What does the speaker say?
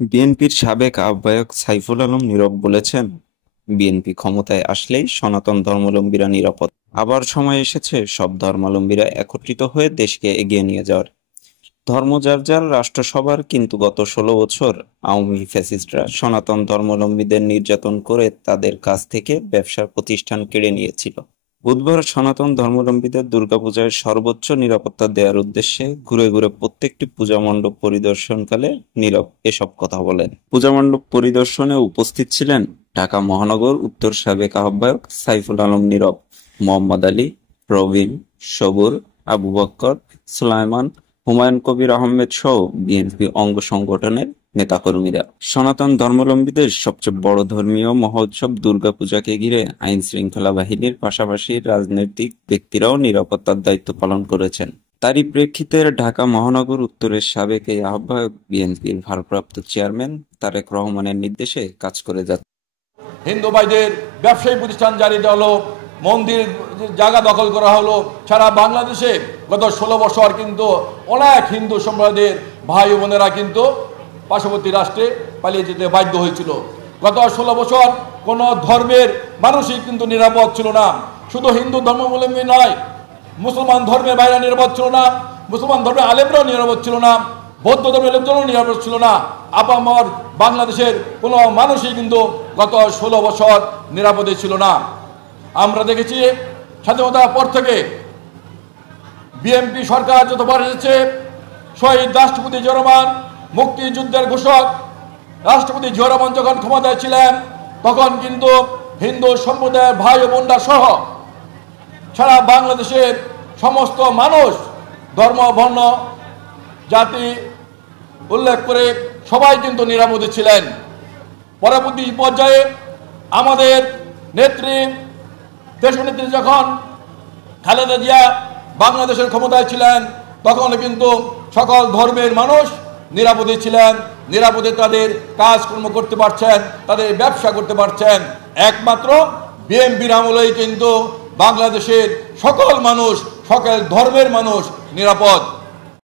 বিএনপির সাবেক আহ্বায়ক সাইফুল আলম নীরব বলেছেন, বিএনপি ক্ষমতায় আসলেই সনাতন ধর্মাবলম্বীরা নিরাপদ। আবার সময় এসেছে সব ধর্মাবলম্বীরা একত্রিত হয়ে দেশকে এগিয়ে নিয়ে যাওয়ার। ধর্ম যার যার, রাষ্ট্র সবার, কিন্তু গত ১৬ বছর আওয়ামী ফ্যাসিস্টরা সনাতন ধর্মাবলম্বীদের নির্যাতন করে তাদের কাছ থেকে ব্যবসার প্রতিষ্ঠান কেড়ে নিয়েছিল। বুধবার সনাতন ধর্মাবলম্বীদের দুর্গাপূজায় সর্বোচ্চ নিরাপত্তা দেওয়ার উদ্দেশ্যে ঘুরে ঘুরে প্রত্যেকটি পূজা মণ্ডপ পরিদর্শনকালে নীরব এসব কথা বলেন। পূজা মণ্ডপ পরিদর্শনে উপস্থিত ছিলেন ঢাকা মহানগর উত্তর সাবেক আহ্বায়ক সাইফুল আলম নীরব, মোহাম্মদ আলী, প্রবীণ, সবুর, আবু বক্কর, সুলাইমান, হুমায়ুন কবির আহমেদ সহ বিএনপি অঙ্গ সংগঠনের নেতাকর্মীরা। সনাতন ধর্মাবলম্বীদের সবচেয়ে বড় ধর্মীয় মহোৎসব দুর্গাপূজাকে ঘিরে আইন শৃঙ্খলা বাহিনীর পাশাপাশি রাজনৈতিক ব্যক্তিরাও নিরাপত্তার দায়িত্ব পালন করেছেন। তারই প্রেক্ষিতে ঢাকা মহানগর উত্তরের সাবেক এই আহ্বায়ক বিএনপির ভারপ্রাপ্ত চেয়ারম্যান তারেক রহমানের নির্দেশে কাজ করে যাচ্ছেন। হিন্দু ভাইদের ব্যবসায়ী প্রতিষ্ঠান জারি দেওয়া হলো, মন্দির জায়গা দখল করা হলো। সারা বাংলাদেশে গত ১৬ বছর কিন্তু অনেক হিন্দু সম্প্রদায়ের ভাই বোনেরা কিন্তু পার্শ্ববর্তী রাষ্ট্রে পালিয়ে যেতে বাধ্য হয়েছিল। গত ১৬ বছর কোনো ধর্মের মানুষই কিন্তু নিরাপদ ছিল না। শুধু হিন্দু ধর্মাবলম্বী নয়, মুসলমান ধর্মের বাইরে নিরাপদ ছিল না, মুসলমান ধর্মের আলেমরাও নিরাপদ ছিল না, বৌদ্ধ ধর্মের লোকজনও নিরাপদ ছিল না। আপামর বাংলাদেশের কোনো মানুষই কিন্তু গত ১৬ বছর নিরাপদে ছিল না। আমরা দেখেছি স্বাধীনতার পর থেকে বিএনপি সরকার যতবার এসেছে, শহীদ রাষ্ট্রপতি জিয়া রহমান, মুক্তিযুদ্ধের ঘোষক রাষ্ট্রপতি জিয়া রহমান যখন ক্ষমতায় ছিলেন, তখন কিন্তু হিন্দু সম্প্রদায়ের ভাই ও বোনরা সহ সারা বাংলাদেশের সমস্ত মানুষ, ধর্ম, বর্ণ, জাতি উল্লেখ করে সবাই কিন্তু নিরাপদে ছিলেন। পরবর্তী পর্যায়ে আমাদের নেত্রী, দেশনেত্রী যখন খালেদা জিয়া বাংলাদেশের ক্ষমতায় ছিলেন, তখন কিন্তু সকল ধর্মের মানুষ নিরাপদে ছিলেন, নিরাপদে তাদের কাজকর্ম করতে পারছেন, তাদের ব্যবসা করতে পারছেন। একমাত্র বিএনপির আমলেই কিন্তু বাংলাদেশের সকল মানুষ, সকল ধর্মের মানুষ নিরাপদ।